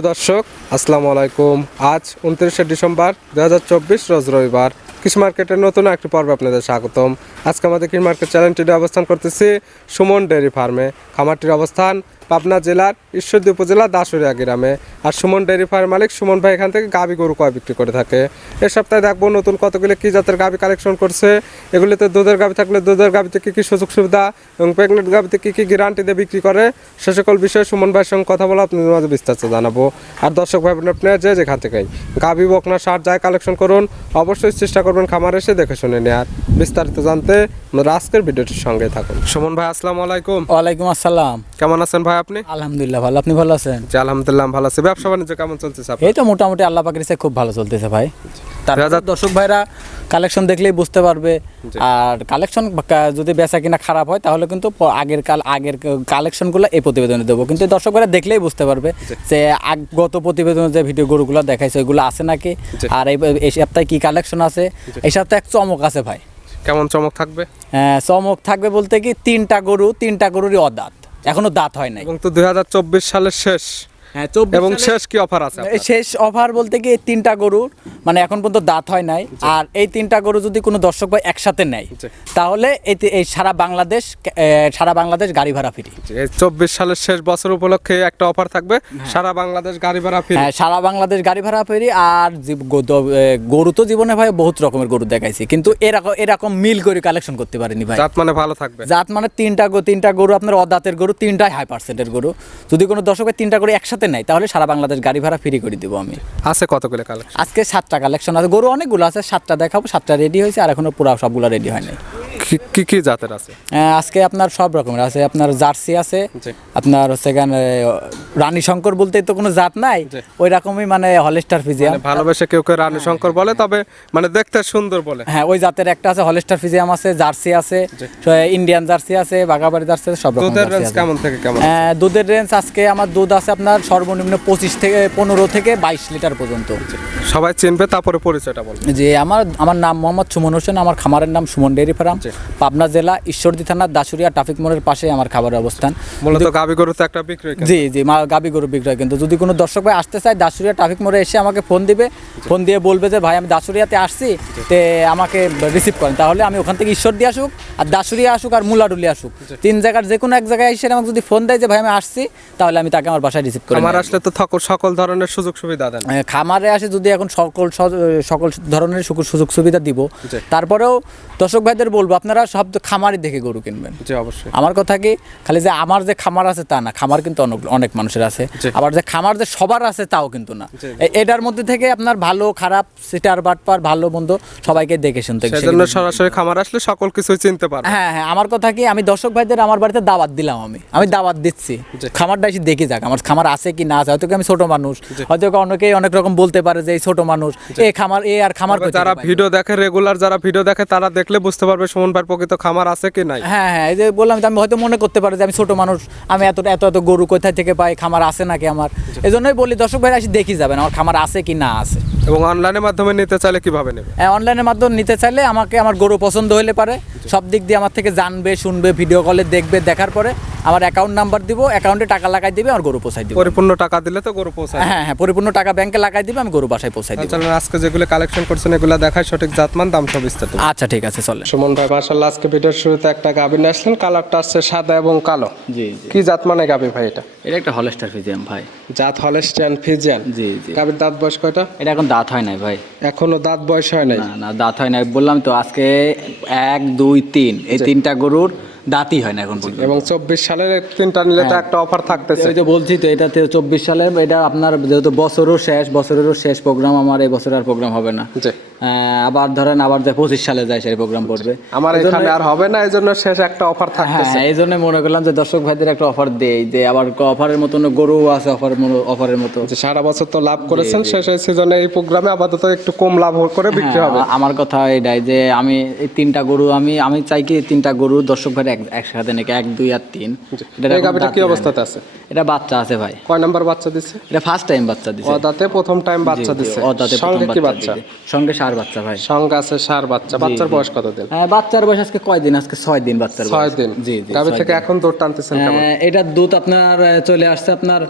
প্রিয় দর্শক, আসসালামু আলাইকুম। আজ উনত্রিশে ডিসেম্বর দু হাজার চব্বিশ, রোজ রবিবার কৃষি মার্কেটের নতুন একটি পর্বে আপনাদের স্বাগতম। আজকে আমাদের কৃষি মার্কেট চ্যানেলটিতে অবস্থান করতেছি সুমন ডেয়ারি ফার্মে। খামারটির অবস্থান পাবনা জেলার ঈশ্বরদী উপজেলা দাসুরিয়া গ্রামে। আর সুমন ডেয়ারি ফার্মের মালিক সুমন ভাই এখান থেকে গাবি গরু কয় বিক্রি করে থাকে। এ সপ্তাহে দেখব নতুন কতগুলো কী জাতের গাবি কালেকশন করছে। এগুলিতে দুধের গাবি থাকলে দুধের গাবিতে কী কী সুযোগ সুবিধা এবং প্রেগনেন্ট গাবিতে কী কী গ্যারান্টি দিয়ে বিক্রি করে সে সকল বিষয়ে সুমন ভাইয়ের সঙ্গে কথা বলে আপনাদের মাঝে বিস্তারিত জানাব। আর দর্শক ভাই আপনারা যে যেখান থেকেই গাবি বকনা সার যায় কালেকশন করুন অবশ্যই চেষ্টা করবেন খামার এসে দেখে শুনে নেয়ার। বিস্তারিত জানতে আমাদের আজকের ভিডিওটির সঙ্গে থাকুন। সুমন ভাই আসসালামু আলাইকুম। ওয়ালাইকুম আসসালাম। কেমন আছেন ভাই? আপনি? আলহামদুলিল্লাহ ভালো। আপনি ভালো আছেন? জি আলহামদুলিল্লাহ ভালো আছি। ব্যবসা বাণিজ্য কেমন চলতেছে এই তো মোটামুটি আল্লাহ পাকের ইচ্ছায় খুব ভালো চলতেছে ভাই। দর্শক ভাইরা কালেকশন দেখলেই বুঝতে পারবে। আর কালেকশন যদি বেচা কিনা খারাপ হয় তাহলে কিন্তু আগের কাল আগের কালেকশনগুলো এই প্রতিবেদনে দেবো। কিন্তু দর্শক ভাইরা দেখলেই বুঝতে পারবে যে গত প্রতিবেদনে যে ভিডিও গরুগুলো দেখাইছে ওইগুলো আছে নাকি? আর এই এই সপ্তাহে কি কালেকশন আছে? এই সপ্তাহে এক চমক আছে ভাই। কেমন চমক থাকবে? হ্যাঁ, চমক থাকবে বলতে কি তিনটা গরু তিনটা গরুরই অদাঁত এখনও দাঁত হয় নাই। এবং তো দুই হাজার চব্বিশ সালের শেষ। এবং শেষ কি অফার আছে শেষ অফার বলতে কি তিনটা গরুর মানে এখন পর্যন্ত দাঁত হয় নাই। আর এই তিনটা গরু যদি কোনো দর্শক ভাই একসাথে নেয় তাহলে এই সারা বাংলাদেশ সারা বাংলাদেশ গাড়ি ভাড়া ফ্রি চব্বিশ সালের শেষ বছর উপলক্ষে একটা অফার থাকবে। সারা বাংলাদেশ গাড়ি ভাড়া ফ্রি হ্যাঁ সারা বাংলাদেশ গাড়ি ভাড়া ফ্রি আর গরু তো জীবনে ভাই বহুত রকমের গরু দেখাইছি কিন্তু এরকম এরকম মিল করে কালেকশন করতে পারিনি ভাই। জাত মানে ভালো থাকবে। জাত মানে তিনটা তিনটা গরু আপনার অদাতের গরু তিনটাই হাই পার্সেন্টের গরু। যদি কোনো দর্শকের তিনটা গরু একসাথে নেয় তাহলে সারা বাংলাদেশ গাড়ি ভাড়া ফ্রি করে দেবো আমি। আছে কতগুলো কালেকশন আজকে সাতটা কালেকশন আছে গরু অনেকগুলো আছে সাতটা দেখাবো সাতটা রেডি হয়েছে আর এখনও পুরো সবগুলো রেডি হয়নি। কি কি জাতের আছে? আজকে আপনার সব রকমের আছে। আপনার জার্সি আছে আপনার হচ্ছে রানী শঙ্কর বলতে তো কোনো জাত নাই। ওই রকমই মানে হলেস্টার ফিজিয়াম। মানে ভালোবেসে কেউ কেউ রানী শঙ্কর বলে তবে মানে দেখতে সুন্দর বলে। হ্যাঁ ওই জাতের একটা আছে হলেস্টার ফিজিয়াম আছে জার্সি আছে ইন্ডিয়ান জার্সি আছে বাগাবাড়ি জার্সি আছে সব দুধের রেঞ্জ কেমন থেকে কেমন আহ, দুধের রেঞ্জ আজকে আমার দুধ আছে আপনার সর্বনিম্ন পঁচিশ থেকে পনেরো থেকে বাইশ লিটার পর্যন্ত। সবাই চিনবে তারপরে পরিচয়টা বলবে যে আমার আমার নাম মোহাম্মদ সুমন হোসেন আমার খামারের নাম সুমন ডেয়ারি ফার্ম। পাবনা জেলা ঈশ্বরদী থানার দাসুরিয়া ট্রাফিক মোড়ের পাশে আমার খাবারের অবস্থান। মূলত গাবি একটা বিক্রয় জি জি মা গাবি গরু বিক্রয় কিন্তু যদি কোনো দর্শক ভাই আসতে চায় দাসুরিয়া ট্রাফিক মোড়ে এসে আমাকে ফোন দিবে ফোন দিয়ে বলবে যে ভাই আমি দাসুরিয়াতে আসছি তে আমাকে রিসিভ করেন। তাহলে আমি ওখান থেকে ঈশ্বরদী আসুক আর দাসুরিয়া আসুক আর মুলাডুলি আসুক। তিন জায়গার যে কোনো এক জায়গায় এসে আমাকে যদি ফোন দেয় যে ভাই আমি আসছি তাহলে আমি তাকে আমার বাসায় রিসিভ করে আমার আসলে তো সকল সকল ধরনের সুযোগ সুবিধা দেন। খামারে আসে যদি এখন সকল সকল ধরনের সুযোগ সুবিধা দিব। তারপরেও দর্শক ভাইদের বলব আপনারা সব খামারই দেখে গরু কিনবেন। জি অবশ্যই। আমার কথা কি খালি যে আমার যে খামার আছে তা না খামার কিন্তু অনেক অনেক মানুষের আছে। আবার যে খামার যে সবার আছে তাও কিন্তু না। এটার মধ্যে থেকে আপনার ভালো খারাপ সিটার বাটপার ভালো মন্দ সবাইকে দেখে শুনতে সেজন্য সরাসরি খামার আসলে সকল কিছুই চিনতে পারবে। হ্যাঁ হ্যাঁ আমার কথা কি আমি দর্শক ভাইদের আমার বাড়িতে দাওয়াত দিলাম আমি। আমি দাওয়াত দিচ্ছি। খামারটা এসে দেখে যাক আমার খামার আছে কি না আছে। হয়তো কি আমি ছোট মানুষ হয়তো কি অনেকেই অনেক রকম বলতে পারে যে এই ছোট মানুষ এ খামার এ আর খামার যারা ভিডিও দেখে রেগুলার যারা ভিডিও দেখে তারা দেখলে বুঝতে পারবে ভাইয়ের প্রকৃত খামার আছে কি নাই? হ্যাঁ হ্যাঁ এই যে বললাম যে আমি হয়তো মনে করতে পারি যে আমি ছোট মানুষ আমি এত এত এত গরু কোথায় থেকে পাই খামার আছে নাকি আমার? এই জন্যই বলি দর্শক ভাই আসি দেখি যাবেন আমার খামার আছে কি না আছে। এবং অনলাইনের মাধ্যমে নিতে চাইলে কীভাবে নেবে? হ্যাঁ অনলাইনের মাধ্যমে নিতে চাইলে আমাকে আমার গরু পছন্দ হলে পারে। সব দিক দিয়ে আমার থেকে জানবে শুনবে ভিডিও কলে দেখবে দেখার পরে আমার অ্যাকাউন্ট নাম্বার দিব অ্যাকাউন্টে টাকা লাগাই দিবে আমার গরু পৌঁছাই দিব। পরিপূর্ণ টাকা দিলে তো গরু পৌঁছায়। হ্যাঁ হ্যাঁ পরিপূর্ণ টাকা ব্যাংকে লাগাই দিবে আমি গরু বাসায় পৌঁছাই দিব। চলেন আজকে যেগুলো কালেকশন করছেন এগুলো দেখায় সঠিক জাতমান দাম সব বিস্তারিত। আচ্ছা ঠিক আছে চলে সুমন ভাই মার্শাল্লাহ আজকে ভিডিওর শুরুতে একটা গাভি নিয়ে আসলেন কালারটা আসছে সাদা এবং কালো। জি কি জাত মানে গাভি ভাই এটা? এটা একটা হলেস্টার ফিজিয়াম ভাই। জাত হলেস্টিয়ান ফিজিয়ান। জি জি। গাভির দাঁত বয়স কয়টা? এটা এখন দাঁত হয় নাই ভাই। এখনও দাঁত বয়স হয় নাই? না না দাঁত হয় নাই। বললাম তো আজকে এক দুই তিন। এই তিনটা গরুর দাঁতই হয় না এখন পর্যন্ত। এবং চব্বিশ সালের তিনটা নিলে তো একটা অফার থাকতেছে। ওই যে বলছি তো এটা চব্বিশ সালে এটা আপনার যেহেতু বছরও শেষ বছরেরও শেষ প্রোগ্রাম আমার এই বছর আর প্রোগ্রাম হবে না। জি। আবার ধরেন আবার যে পঁচিশ সালে যায় সেই প্রোগ্রাম পড়বে। আমার এখানে আর হবে না এই জন্য শেষ একটা অফার থাকতেছে। হ্যাঁ এই জন্য মনে করলাম যে দর্শক ভাইদের একটা অফার দেই যে আবার অফারের মতন গরু আছে অফার অফারের মতো। সারা বছর তো লাভ করেছেন শেষ সিজনে এই প্রোগ্রামে আপাতত একটু কম লাভ করে বিক্রি হবে। হ্যাঁ, আমার কথা এটাই যে আমি এই তিনটা গরু আমি আমি চাই কি তিনটা গরু দর্শক ভাই একসাথে নাকি এক দুই আর তিন। দাঁত কি অবস্থাতে আছে? এটা বাচ্চা আছে ভাই। কয় নাম্বার বাচ্চা দিছে? এটা ফার্স্ট টাইম বাচ্চা দিছে। অদাতে প্রথম টাইম বাচ্চা দিছে। অদাতে প্রথম বাচ্চা সঙ্গে সার বাচ্চা ভাই। সঙ্গে আছে সার বাচ্চা। বাচ্চার বয়স কত দিন? হ্যাঁ বাচ্চার বয়স আজকে কয় দিন? আজকে ছয় দিন বাচ্চার ছয় দিন। জি জি গাভি থেকে এখন দৌড় টানতেছেন কেমন? হ্যাঁ, এটার দুধ আপনার চলে আসছে আপনার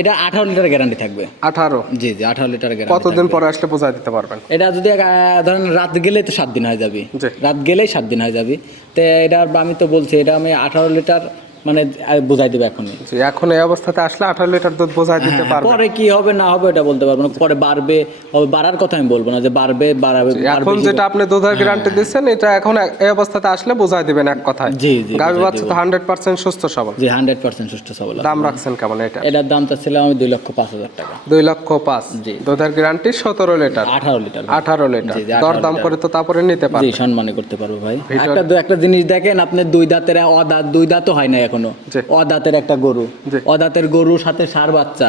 এটা আঠারো লিটার গ্যারান্টি থাকবে। আঠারো? জি জি আঠারো লিটার গ্যারান্টি কতদিন পরে আসলে বোঝাই দিতে পারবেন? এটা যদি ধরেন রাত গেলেই তো সাত দিন হয়ে যাবে। রাত গেলেই সাত দিন হয়ে যাবে। তো এটা আমি তো বলছি এটা আমি আঠারো লিটার মানে বুঝাই দেবো এখনই। এখন এই অবস্থাতে আসলে আঠারো লিটার দুধ বোঝাই দিতে হ্যাঁ, পারবেন পরে কি হবে না হবে এটা বলতে পারব না। পরে বাড়বে হবে বাড়ার কথা আমি বলব না যে বাড়বে বাড়াবে এখন যেটা আপনি দুধের গ্যারান্টি দিচ্ছেন এটা এখন এই অবস্থাতে আসলে বোঝাই দিবেন এক কথায়। জি জি গাভি বাচ্চা তো হান্ড্রেড পার্সেন্ট সুস্থ সবল। জি হান্ড্রেড পার্সেন্ট সুস্থ সবল। দাম রাখছেন কেমন এটা? এটার দাম চাচ্ছিলাম আমি দুই লক্ষ পাঁচ হাজার টাকা। দুই লক্ষ পাঁচ। জি। দুধের গ্যারান্টি সতেরো লিটার। আঠারো লিটার আঠারো লিটার। দর দাম করে তো তারপরে নিতে জি পারবেন সম্মানে করতে পারব ভাই। একটা দু- একটা জিনিস দেখেন আপনি দুই দাঁতের অদাঁত দুই দাঁতও হয় না এখনও। জি। অদাতের একটা গরু। অদাতের গরুর সাথে সার বাচ্চা।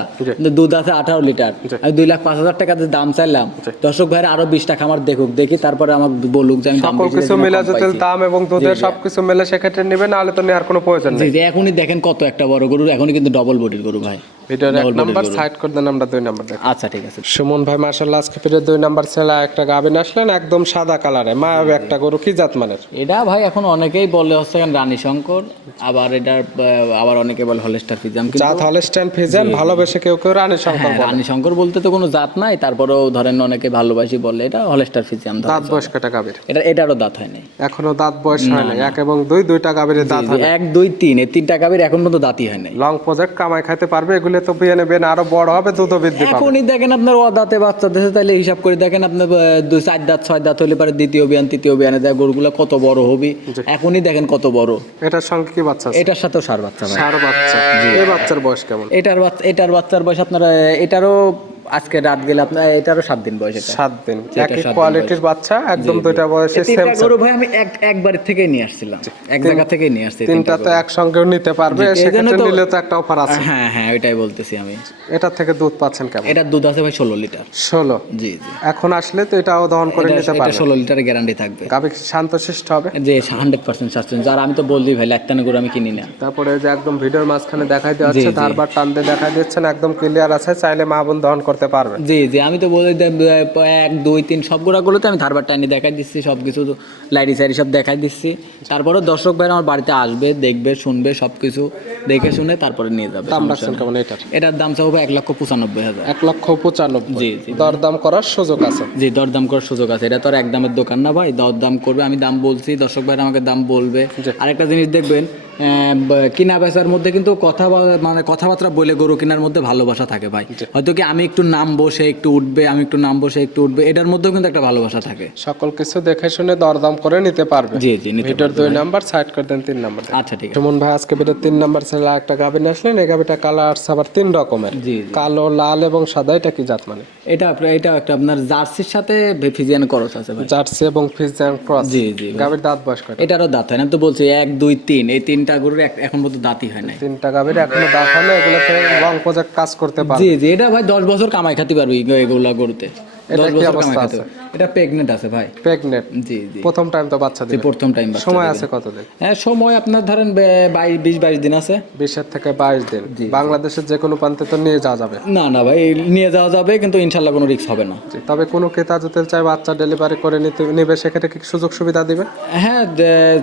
দুধ আছে আঠারো লিটার। আমি দুই লাখ পাঁচ হাজার টাকা দাম চাইলাম। দর্শক ভাইয়ের আরও বিশ টাকা আমার দেখুক। দেখি তারপরে আমাকে বলুক যে আমি সকল কিছু মিলে যদি দাম এবং দুধের সবকিছু মিলে সেক্ষেত্রে নেবে নাহলে তো নেওয়ার কোনো প্রয়োজন নেই। এখনই দেখেন কত একটা বড় গরু। এখনই কিন্তু ডবল বডির গরু ভাই। ভিডিওর এক নাম্বার সাইড করে দেন আমরা দুই নাম্বার দেখ। আচ্ছা ঠিক আছে। সুমন ভাই মার্শাল্লাহ আজকে ফিরে দুই নাম্বার ছেলে একটা গাভিন আসলেন একদম সাদা কালারে মায়াবী একটা গরু কি জাত মানের? এটা ভাই এখন অনেকেই বলে হচ্ছে রানী শঙ্কর আবার এটার আবার অনেকে বলে হলস্টার ফিজাম জাত হলস্টাইন ফিজেন ভালোবেসে কেউ কেউ রানী শঙ্কর হ্যাঁ, রানী শঙ্কর বলতে তো কোনো জাত নাই তারপরেও ধরেন অনেকে ভালোবাসি বলে এটা হলস্টার ফিজিয়াম দাঁত বয়স কটা গাভীর? এটা এটারও দাঁত হয়নি। এখনও দাঁত বয়স হয় না। এক এবং দুই দুইটা গাভীর দাঁত এক দুই তিন এই তিনটা গাভীর এখন পর্যন্ত দাঁতই হয়নি। লং প্রজেক্ট কামাই খাইতে পারবে এগুলো তো বিয়ে নেবেন আরও বড় হবে দুধ বৃদ্ধি পাবে। এখনই দেখেন আপনার অদাতে বাচ্চা দেশে তাহলে হিসাব করে দেখেন আপনার দুই চার দাঁত ছয় দাঁত হলে পারে দ্বিতীয় বিয়ান তৃতীয় বিয়ানে দেয় গরুগুলো কত বড় হবে? এখনই দেখেন কত বড়। এটার সঙ্গে কি বাচ্চা এটার সাথেও সার বাচ্চা সার বাচ্চা। এই বাচ্চার বয়স কেমন? এটার বাচ্চা এটার বাচ্চার বয়স আপনার এটারও আজকে রাত গেলে আপনার এটারও সাত দিন বয়স এটা। সাত দিন। একই কোয়ালিটির বাচ্চা একদম দুইটা বয়সে সেম গরু ভাই আমি এক একবারের থেকে নিয়ে আসছিলাম। এক জায়গা থেকে নিয়ে আসছি তিনটা তো একসঙ্গে নিতে পারবে সেক্ষেত্রে নিলে তো একটা অফার আছে। হ্যাঁ হ্যাঁ ওইটাই বলতেছি আমি। এটা থেকে দুধ পাচ্ছেন কেমন? এটার দুধ আছে ভাই ষোলো লিটার। ষোলো? জি জি। এখন আসলে তো এটাও দহন করে নিতে এটা পারবে। ষোলো লিটারের গ্যারান্টি থাকবে। গাভী শান্তশিষ্ট হবে? যে হান্ড্রেড পার্সেন্ট সাশ্রয় যার আমি তো বললি ভাই লাইতানে গরু আমি কিনি না। তারপরে যে একদম ভিডিওর মাঝখানে দেখাই দেওয়া হচ্ছে জি। তারবার টান দিয়ে দেখাই দিচ্ছেন একদম ক্লিয়ার আছে। চাইলে মা বোন দহন করতে পারবে। জি জি আমি তো বলে এক দুই তিন সব গোড়াগুলোতে আমি ধারবার টাইনি দেখাই দিচ্ছি সব কিছু লাইটি সাইডি সব দেখাই দিচ্ছি। তারপরে দর্শক ভাই আমার বাড়িতে আসবে দেখবে শুনবে সব কিছু দেখে শুনে তারপরে নিয়ে যাবে দাম রাখছেন কেমন এটার এটার দাম চাবো এক লক্ষ পঁচানব্বই হাজার। এক লক্ষ পঁচানব্বই। জি, জি। দরদাম করার সুযোগ আছে। জি দরদাম করার সুযোগ আছে। এটা তো আর এক দামের দোকান না ভাই দরদাম করবে আমি দাম বলছি দর্শক ভাইরা আমাকে দাম বলবে। আরেকটা জিনিস দেখবেন কিনা বেচার মধ্যে কিন্তু কথা মানে কথাবার্তা বলে গরু কেনার মধ্যে ভালোবাসা থাকে ভাই। হয়তো কি আমি একটু নাম বসে একটু উঠবে আমি একটু নাম বসে একটু উঠবে এটার মধ্যেও কিন্তু একটা ভালোবাসা থাকে। সকল কিছু দেখে শুনে দরদাম করে নিতে পারবে। জি জি ভিডিওর দুই নাম্বার সাইড করে দেন তিন নাম্বার। আচ্ছা ঠিক আছে। সুমন ভাই আজকে ভিডিওর তিন নাম্বার ছেলে একটা গাভিন আসলেন এই গাভিটা কালার আবার তিন রকমের। জি কালো লাল এবং সাদা এটা কি জাত মানে? এটা এটা একটা আপনার জার্সির সাথে ফিজিয়ান করস আছে ভাই। জার্সি এবং ফিজিয়ান ক্রস। জি জি গাভির দাঁত বয়স কয়টা? এটারও দাঁত হয় না তো বলছি এক দুই তিন এই তিনটা গরুর এখন পর্যন্ত দাঁতই হয় নাই। তিনটা গাভীর এখনও দাঁত হয় না এগুলো লং প্রজেক্ট কাজ করতে পারবে। জি জি এটা ভাই দশ বছর কামাই খাতে পারবি এগুলা গরুতে। এটা কি অবস্থা কামাই এটা প্রেগনেন্ট আছে ভাই। প্রেগনেন্ট জি জি। প্রথম টাইম তো বাচ্চা দিবে প্রথম টাইম সময় আছে কতদিন? হ্যাঁ সময় আপনার ধরেন বে- বাইশ বিশ বাইশ দিন আছে। বিশের থেকে বাইশ দিন। বাংলাদেশের যে কোনো প্রান্তে তো নিয়ে যাওয়া যাবে। না না ভাই নিয়ে যাওয়া যাবে কিন্তু ইনশাল্লাহ কোনো রিস্ক হবে না। তবে কোনো ক্রেতা যদি চায় বাচ্চা ডেলিভারি করে নিতে নেবে সেক্ষেত্রে কি সুযোগ সুবিধা দিবে? হ্যাঁ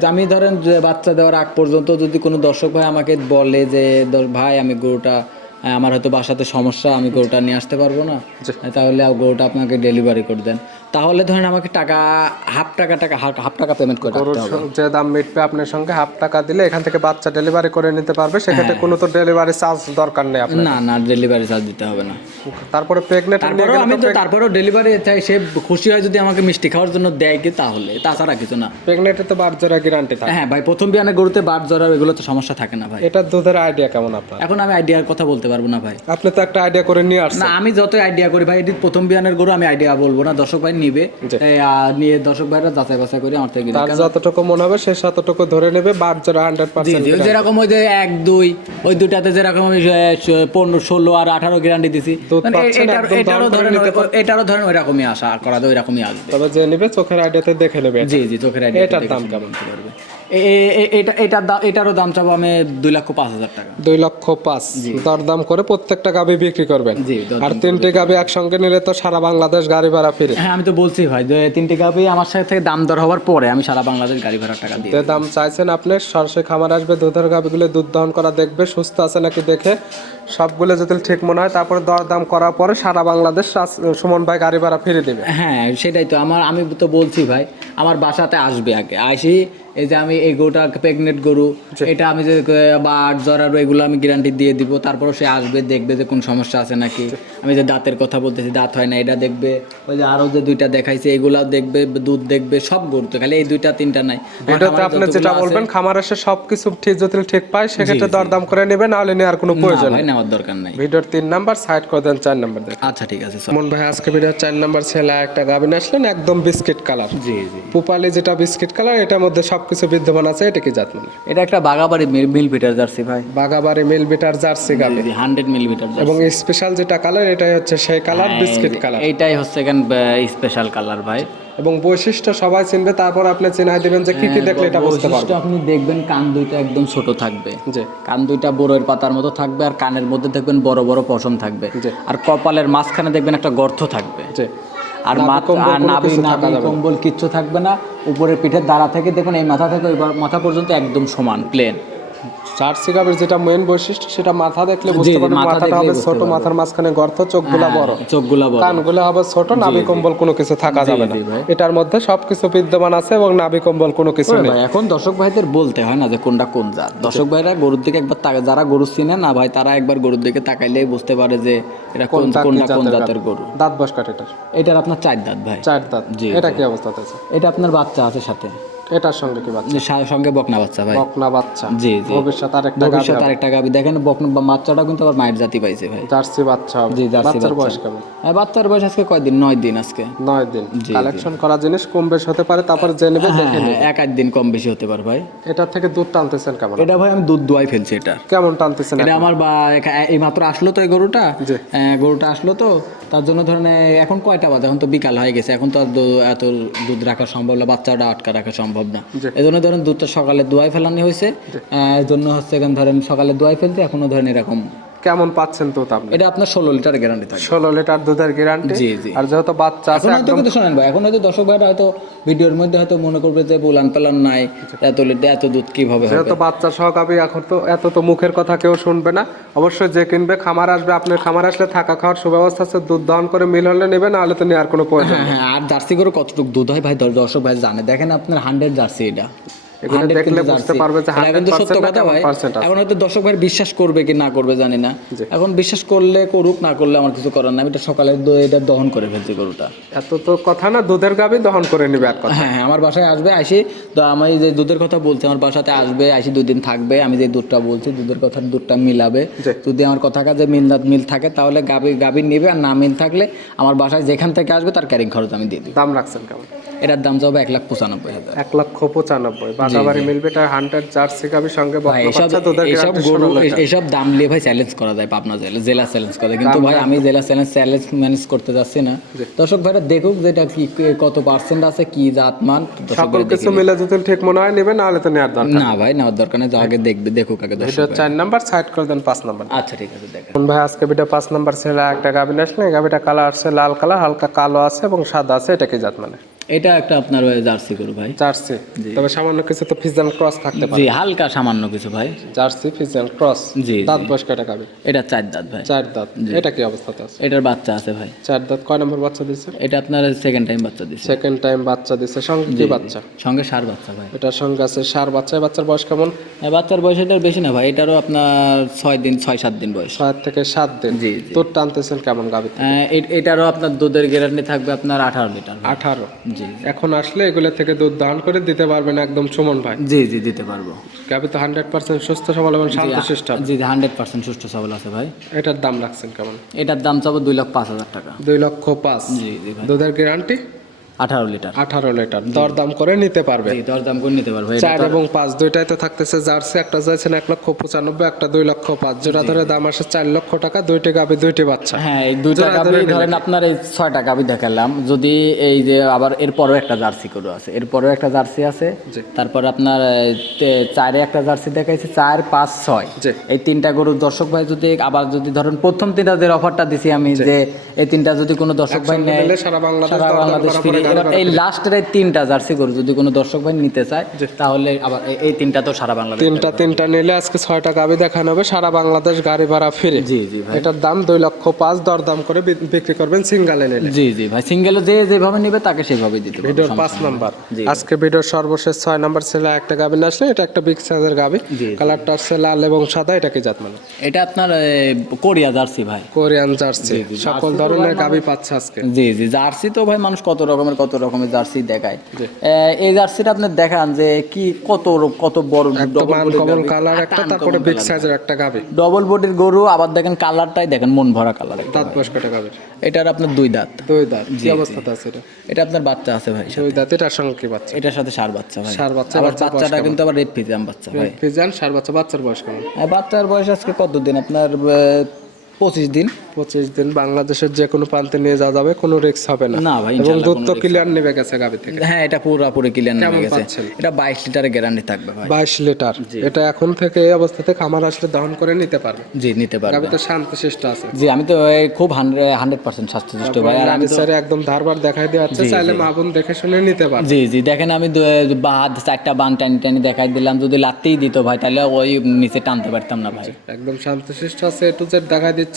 আমি ধরেন বাচ্চা দেওয়ার আগ পর্যন্ত যদি কোনো দর্শক ভাই আমাকে বলে যে ভাই আমি গরুটা আমার হয়তো বাসাতে সমস্যা আমি গরুটা নিয়ে আসতে পারব না। তাহলে গরুটা আপনাকে ডেলিভারি করে দেন। তাহলে ধরেন আমাকে টাকা হাফ টাকা টাকা হাফ টাকা পেমেন্ট করে হবে। যে দাম মিটবে আপনার সঙ্গে হাফ টাকা দিলে এখান থেকে বাচ্চা ডেলিভারি করে নিতে পারবে সেক্ষেত্রে কোনো তো ডেলিভারি চার্জ দরকার নেই আপনার। না না ডেলিভারি চার্জ দিতে হবে না। তারপরে প্রেগনেন্ট তারপরেও আমি তো তারপরেও ডেলিভারি চাই সে খুশি হয় যদি আমাকে মিষ্টি খাওয়ার জন্য দেয় কি তাহলে? তাছাড়া কিছু না। প্রেগনেন্টে তো বাচ্চারা গ্যারান্টি থাকে। হ্যাঁ ভাই প্রথম বিয়ানে গরুতে বাট জ্বর এগুলো তো সমস্যা থাকে না ভাই। এটা দুধের আইডিয়া কেমন আপনার? এখন আমি আইডিয়ার কথা বলতে পারব না ভাই। আপনি তো একটা আইডিয়া করে নিয়ে আসছেন। না আমি যত আইডিয়া করি ভাই এটি প্রথম বিয়ানের গরু আমি আইডিয়া বলব না। দর্শক ভাই নিবে। নিয়ে দর্শক ভাইরা যাচাই বাছাই করে আমার থেকে তার যতটুকু মনে হবে সে ততটুকু ধরে নেবে বাদ যারা হান্ড্রেড পার্সেন্ট যেরকম ওই যে এক দুই ওই দুটাতে যেরকম আমি পনেরো ষোলো আর আঠারো গ্যারান্টি দিছি। মানে এটারও ধরেন এটারও ধরেন ওই রকমই আশা করা যায় ওই রকমই আসবে। তবে যে নেবে চোখের আইডিয়াতে দেখে নেবে জি জি চোখের আইডিয়া এটার দাম কেমন? পারবে। এটা এটার দাম এটারও দাম চাবো আমি দুই লক্ষ পাঁচ হাজার টাকা। দুই লক্ষ পাঁচ। দরদাম করে প্রত্যেকটা গাবি বিক্রি করবেন। আর তিনটে গাবি একসঙ্গে নিলে তো সারা বাংলাদেশ গাড়ি ভাড়া ফিরে। হ্যাঁ আমি তো বলছি ভাই যে তিনটে গাবি আমার সাথে থেকে দাম দর হওয়ার পরে আমি সারা বাংলাদেশ গাড়ি ভাড়ার টাকা দিই দাম চাইছেন আপনি সরাসরি খামার আসবে দুধের গাবিগুলো দুধ দহন করা দেখবে সুস্থ আছে নাকি দেখে। সবগুলো যদি ঠিক মনে হয় তারপরে দরদাম করার পরে সারা বাংলাদেশ সুমন ভাই গাড়ি ভাড়া ফিরে দেবে। হ্যাঁ সেটাই তো আমার আমি তো বলছি ভাই আমার বাসাতে আসবে আগে আসি এই যে আমি এই গরুটা প্রেগনেন্ট গরু এটা আমি যে বা আট জরারো এগুলো আমি গ্যারান্টি দিয়ে দিব তারপরও সে আসবে দেখবে যে কোন সমস্যা আছে নাকি। আমি যে দাঁতের কথা বলতেছি দাঁত হয় না এটা দেখবে। ওই যে আরও যে দুইটা দেখাইছে এগুলাও দেখবে দুধ দেখবে সব গরু তো খালি এই দুইটা তিনটা নাই। ভিডিওতে আপনি যেটা বলবেন খামার এসে সবকিছু ঠিক যদি ঠিক পায় সেক্ষেত্রে দরদাম করে নেবে না নাহলে নেওয়ার কোনো প্রয়োজন নেই। নেওয়ার দরকার নাই। ভিডিওর তিন নাম্বার সাইড করে দেন চার নাম্বার দেখেন। আচ্ছা ঠিক আছে মন ভাই আজকে ভিডিওর চার নাম্বার ছেলে একটা গাবিন আসলেন একদম বিস্কিট কালার। জি জি। পুপালি যেটা বিস্কিট কালার এটার মধ্যে সবকিছু বিদ্যমান আছে এটা কি জাত মানে? এটা একটা বাগাবাড়ি মিল পিটার জার্সি ভাই। বাগাবাড়ি মিল বিটার জার্সি গাবি। হান্ড্রেড মিল মিটার এবং স্পেশাল যেটা কালার এটাই হচ্ছে সেই কালার হ্যাঁ, বিস্কিট কালার এইটাই হচ্ছে এখান স্পেশাল কালার ভাই। এবং বৈশিষ্ট্য সবাই চিনবে তারপর আপনি চিনাই দিবেন যে কি কি দেখলে এটা বুঝতে বৈশিষ্ট্য পারবেন আপনি দেখবেন কান দুইটা একদম ছোট থাকবে। জি। কান দুইটা বড়ের পাতার মতো থাকবে আর কানের মধ্যে দেখবেন বড় বড় পশম থাকবে। আর কপালের মাঝখানে দেখবেন একটা গর্ত থাকবে। জি। আর নাভি কম্বল নাভি কিচ্ছু থাকবে না। উপরের পিঠের দাঁড়া থেকে দেখুন এই মাথা থেকে ওই মাথা পর্যন্ত একদম সমান প্লেন যেটা মেইন বৈশিষ্ট্য সেটা মাথা দেখলে বুঝতে পারবেন। মাথাটা হবে ছোট মাথার মাঝখানে গর্ত চোখগুলা বড়। চোখগুলা বড়। কানগুলো হবে ছোট নাভি কম্বল কোনো কিছু থাকা যাবে না। এটার মধ্যে সবকিছু বিদ্যমান আছে এবং নাভি কম্বল কোনো কিছু নেই। এখন দর্শক ভাইদের বলতে হয় না যে কোনটা কোন জাত। দর্শক ভাইরা গরুর দিকে একবার যারা গরু চিনে না ভাই তারা একবার গরুর দিকে তাকাইলেই বুঝতে পারে যে এটা কোন কোনটা কোন জাতের গরু। দাঁত বস কাঠ এটার। এটার আপনার চার দাঁত ভাই। চার দাঁত। জি, এটা কি অবস্থাতে আছে এটা আপনার বাচ্চা আছে সাথে। এটার সঙ্গে কি বাচ্চা? সঙ্গে বকনা বাচ্চা ভাই। বকনা বাচ্চা। জি, জি। ভবিষ্যৎ আর একটা ভবিষ্যৎ আরেকটা গাবি দেখেন বকনা বাচ্চাটা কিন্তু আবার মায়ের জাতি পাইছে ভাই। জার্সি বাচ্চা জি জার্সি বাচ্চার বাচ্চা। বয়স কেমন? হ্যাঁ, বাচ্চার বয়স আজকে কয়দিন নয় দিন আজকে। নয় দিন। কালেকশন করা জিনিস কম বেশ হতে পারে তারপর যে নেবে দেখে হ্যাঁ এক আধ দিন কম বেশি হতে পারে ভাই। এটার থেকে দুধ টানতেছেন কেমন? এটা ভাই আমি দুধ দোয়াই ফেলছি এটা। কেমন টানতেছেন এটা আমার বা এই মাত্র আসলো তো এই গরুটা। গরুটা আসলো তো। তার জন্য ধরেন এখন কয়টা বাজে? এখন তো বিকাল হয়ে গেছে। এখন তো আর এত দুধ রাখা সম্ভব না বাচ্চাটা আটকা রাখা সম্ভব না। এই জন্য ধরেন দুধটা সকালে দোয়াই ফেলানো হয়েছে। জন্য হচ্ছে এখন ধরেন সকালে দোয়াই ফেলতে এখনও ধরেন এরকম কেমন পাচ্ছেন দুধ আপনি? এটা আপনার ষোলো লিটার গ্যারান্টি থাকে ষোলো লিটার দুধের গ্যারান্টি জি, জি। আর যেহেতু বাচ্চা আছে এখন কিন্তু শোনেন ভাই এখন হয়তো দর্শক ভাইরা হয়তো ভিডিওর মধ্যে হয়তো মনে করবে যে বুলান পালান নাই এত লিটার এত দুধ কীভাবে হবে? যেহেতু বাচ্চা সহ গাবি এখন তো এত তো মুখের কথা কেউ শুনবে না। অবশ্যই যে কিনবে খামার আসবে আপনার খামার আসলে থাকা খাওয়ার সুব্যবস্থা আছে দুধ দহন করে মিল হলে নেবে নাহলে তো নেওয়ার কোনো প্রয়োজন হ্যাঁ হ্যাঁ আর জার্সি গরু কতটুকু দুধ হয় ভাই দর- দর্শক ভাই জানে। দেখেন আপনার হান্ড্রেড জার্সি এটা। এগুলো দেখলে বুঝতে পারবে যে কিন্তু সত্য কথা ভাই এখন হয়তো দর্শক ভাই বিশ্বাস করবে কি না করবে জানি না। এখন বিশ্বাস করলে করুক না করলে আমার কিছু করার নাই। এটা সকালে এটা দহন করে ফেলছি গরুটা। এত তো কথা না দুধের গাবি দহন করে নিবে এক কথা। হ্যাঁ হ্যাঁ আমার বাসায় আসবে আসি তো আমি যে দুধের কথা বলছি আমার বাসাতে আসবে আসি দুই দিন থাকবে আমি যে দুধটা বলছি দুধের কথা দুধটা মিলাবে। যদি আমার কথা কাজে মিল না মিল থাকে তাহলে গাবি গাবি নেবে আর না মিল থাকলে আমার বাসায় যেখান থেকে আসবে তার ক্যারিং খরচ আমি দিয়ে দিই দাম রাখছেন কেমন? এটার দাম যাবে এক লাখ পঁচানব্বই হাজার। এক লক্ষ পঁচানব্বই মিলবে এটা হান্ড্রেড জার্সি গাবি সঙ্গে এসব গরু এসব দাম নিয়ে ভাই চ্যালেঞ্জ করা যায় পাবনা জেলা জেলা চ্যালেঞ্জ করা কিন্তু ভাই আমি জেলা চ্যালেঞ্জ চ্যালেঞ্জ ম্যানেজ করতে যাচ্ছি না। দর্শক ভাইরা দেখুক কি কত পার্সেন্ট আছে কি জাত মান সকল কিছু মিলে যদি ঠিক মনে হয় নেবে তো নেওয়ার দরকার না ভাই নেওয়ার দরকার নেই। আগে দেখবে দেখুক আগে দর্শক চার নাম্বার সাইড করে দেন পাঁচ নাম্বার। আচ্ছা ঠিক আছে দেখেন। ভাই আজকে ভিডিও পাঁচ নাম্বার ছেলে একটা গাভি আসলে গাভিটা কালার আছে লাল কালার হালকা কালো আছে এবং সাদা আছে এটা কি জাত মানে এটা একটা আপনার ওই জার্সি গরু ভাই। জার্সি। তবে সামান্য কিছু তো ফিজান ক্রস থাকতে পারে। জি হালকা সামান্য কিছু ভাই। জার্সি ফিজান ক্রস জি, দাঁত বয়স কয়টা গাভি এটা চার দাঁত ভাই। চার দাঁত। এটা কি অবস্থাতে আছে? এটার বাচ্চা আছে ভাই। চার দাঁত। কয় নম্বর বাচ্চা দিচ্ছে এটা আপনার সেকেন্ড টাইম বাচ্চা দিছে। সেকেন্ড টাইম বাচ্চা দিচ্ছে সঙ্গে কি বাচ্চা? সঙ্গে সার বাচ্চা ভাই। এটার সঙ্গে আছে সার বাচ্চা। বাচ্চার বয়স কেমন? বাচ্চার বয়স এটার বেশি না ভাই। এটারও আপনার ছয় দিন ছয় সাত দিন বয়স। ছয় থেকে সাত দিন। জি, দুধ টানতেছেন কেমন এ- এটারও আপনার দুধের গ্যারান্টি থাকবে আপনার আঠারো লিটার আঠারো। জি। এখন আসলে এগুলো থেকে দুধ দান করে দিতে পারবেন একদম সুমন ভাই। জি জি দিতে পারব। আপনি তো হান্ড্রেড পার্সেন্ট সুস্থ সবল এবং শান্ত শিষ্ট জি হান্ড্রেড পার্সেন্ট সুস্থ সবল আছে ভাই। এটার দাম রাখছেন কেমন? এটার দাম চাবো দুই লক্ষ পাঁচ হাজার টাকা। দুই লক্ষ পাঁচ। জি জি দুধের গ্যারান্টি আঠারো লিটার। আঠারো লিটার। দরদাম করে নিতে পারবে। দরদাম করে নিতে পারব। চার এবং পাঁচ থাকতেছে জার্সি। একটা এক লক্ষ পঁচানব্বই একটা দুই লক্ষ পাঁচ। জোড়া ধরে দাম আসে চার লক্ষ টাকা দুইটি গাবি দুইটি বাচ্চা। হ্যাঁ এই দুইটা গাবি ধরেন আপনার এই ছয়টা গাবি দেখালাম। যদি এই যে আবার এরপরেও একটা জার্সি গরু আছে। এরপরও একটা জার্সি আছে। তারপর আপনার চারে একটা জার্সি দেখাইছে চার পাঁচ ছয়। এই তিনটা গরু দর্শক ভাই যদি আবার যদি ধরেন প্রথম তিনটা যে অফারটা দিছি আমি যে এই তিনটা যদি কোনো দর্শক ভাই নেয় সারা বাংলাদেশ করা ফ্রি এই লাস্টের এই তিনটা জার্সি গরু যদি কোনো দর্শক ভাই নিতে চায় তাহলে আবার এই- তিনটা তো সারা বাংলাদেশ তিনটা তিনটা নিলে আজকে ছয়টা গাবি দেখানো হবে সারা বাংলাদেশ গাড়ি ভাড়া ফিরে। জি জি ভাই। এটার দাম দুই লক্ষ পাঁচ দরদাম করে বিক্রি করবেন সিঙ্গালে নিলে। জি জি ভাই সিঙ্গেল যে যেভাবে নেবে তাকে সেভাবে দিতে ভিডিওর পাঁচ নাম্বার। আজকে ভিডিওর সর্বশেষ ছয় নাম্বার ছেলে একটা গাবি নিয়ে আসলে এটা একটা বিগ সাইজের গাবি। কালারটা হচ্ছে লাল এবং সাদা এটা কি জাত মানে? এটা আপনার কোরিয়া জার্সি ভাই। Korean jersey. সকল ধরনের গাবি পাচ্ছে আজকে। জি জি জার্সি তো ভাই মানুষ কত রকমের কত রকমের জার্সি দেখায়। এই জার্সিটা আপনি দেখান যে কি কত কত বড় আনকমন কালার একটা তারপরে বিগ সাইজের একটা গাবি। ডবল বডির গরু আবার দেখেন কালারটাই দেখেন মন ভরা কালার দাঁত বয়স কটা গাবি? এটার আপনার দুই দাঁত। দুই দাঁত। কি অবস্থাতে আছে এটা এটা আপনার বাচ্চা আছে ভাই দুই দাঁত। এটার সঙ্গে কি বাচ্চা? এটার সাথে সার বাচ্চা ভাই। ষাঁড় বাচ্চা, আবার বাচ্চাটা কিন্তু আবার রেড ফিজাম বাচ্চা ভাই। ফিজান সার বাচ্চা বাচ্চার বয়স কেমন? আর বাচ্চার বয়স আজকে কত দিন আপনার পঁচিশ দিন। পঁচিশ দিন বাংলাদেশের যে কোনো প্রান্তে নিয়ে যাওয়া যাবে কোনো রিস্ক হবে না। না ভাই, এবং দুধ তো ক্লিয়ার নেবে গেছে গাবি থেকে। হ্যাঁ এটা পুরোপুরি ক্লিয়ার নেমে গেছে। এটা বাইশ লিটারের গ্যারান্টি থাকবে ভাই। বাইশ লিটার। এটা এখন থেকে এই অবস্থাতে খামার আসলে দহন করে নিতে পারবে। জি নিতে পারবে। গাবি তো শান্তি শিষ্ট আছে। জি আমি তো খুব হান্ড্রেড পার্সেন্ট স্বাস্থ্যদুষ্ট ভাই আর আমি স্যার একদম ধারবার দেখাই দিয়ে যাচ্ছে চাইলে মা বোন দেখে শুনে নিতে পারবে। জি জি দেখেন আমি বাদ চারটা বান টানি টানি দেখাই দিলাম যদি লাত্তেই দিত ভাই তাহলে ওই নিচে টানতে পারতাম না ভাই। একদম শান্ত শান্তশিষ্ট আছে একটু জেড দেখাই দিচ্ছি।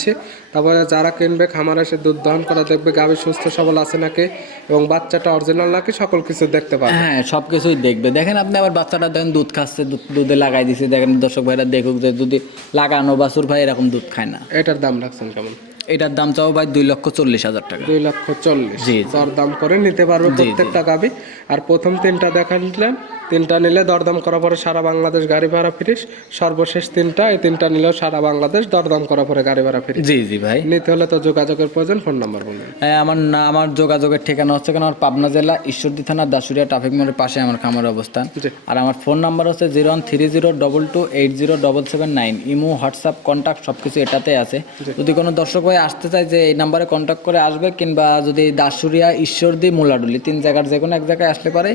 তারপরে যারা কিনবে খামার এসে দুধ দহন করা দেখবে গাভী সুস্থ সবল আছে নাকি এবং বাচ্চাটা অরিজিনাল নাকি সকল কিছু দেখতে পাবে। হ্যাঁ সব কিছুই দেখবে। দেখেন আপনি আবার বাচ্চাটা দেখেন দুধ খাচ্ছে দুধে লাগাই দিছে। দেখেন দর্শক ভাইরা দেখুক যে যদি লাগানো বাছুর ভাই এরকম দুধ খায় না। এটার দাম রাখছেন কেমন? এটার দাম চাও ভাই দুই লক্ষ চল্লিশ হাজার টাকা। দুই লক্ষ চল্লিশ। জি। দরদাম করে নিতে পারবে প্রত্যেকটা গাভী। আর প্রথম তিনটা দেখালেন তিনটা নিলে দরদাম করার পরে সারা বাংলাদেশ গাড়ি ভাড়া ফিরিস। সর্বশেষ তিনটা এই তিনটা নিলেও সারা বাংলাদেশ দরদাম করার পরে গাড়ি ভাড়া ফিরিস। জি জি ভাই। নিতে হলে তো যোগাযোগের প্রয়োজন ফোন নাম্বার বলবেন হ্যাঁ, আমার না আমার যোগাযোগের ঠিকানা হচ্ছে কেন? আমার পাবনা জেলা ঈশ্বরদী থানা দাসুরিয়া ট্রাফিক মোড়ের পাশে আমার খামারের অবস্থান। আর আমার ফোন নাম্বার হচ্ছে zero one three zero double two eight zero double seven nine. Imo WhatsApp contact সব কিছু এটাতে আছে যদি কোনো দর্শক ভাই আসতে চায় যে এই নাম্বারে কন্ট্যাক্ট করে আসবে কিংবা যদি দাসুরিয়া ঈশ্বরদী মোলাডুলি তিন জায়গার যে কোনো এক জায়গায় আসতে পারে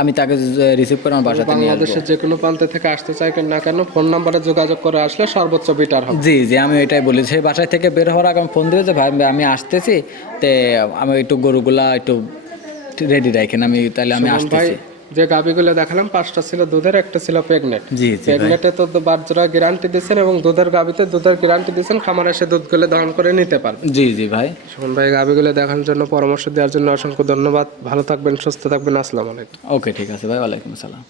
আমি তাকে রিসিভ করে আমার বাসাতে নিয়ে আসব বাংলাদেশের যে কোনো প্রান্ত থেকে আসতে চাই কেন না কেন ফোন নাম্বারে যোগাযোগ করে আসলে সর্বোচ্চ বিটার হবে। জি জি আমি এটাই বলি সেই বাসায় থেকে বের হওয়ার আগে আমি ফোন দিয়ে যে ভাই আমি আসতেছি। তে আমি একটু গরুগুলা একটু রেডি রাখেন আমি তাহলে আমি আসতেছি। যে গাবিগুলো দেখালাম পাঁচটা ছিল দুধের একটা ছিল জি প্রেগনেন্টে তো বাচ্চারা গ্যারান্টি দিয়েছেন এবং দুধের গাবিতে দুধের গ্যারান্টি দিয়েছেন খামার এসে দুধগুলো দহন করে নিতে পারবে। জি জি ভাই। সুমন ভাই গাবিগুলো দেখার জন্য পরামর্শ দেওয়ার জন্য অসংখ্য ধন্যবাদ। ভালো থাকবেন সুস্থ থাকবেন আসসালামু আলাইকুম। ওকে ঠিক আছে ভাই ওয়ালাইকুম আসসালাম।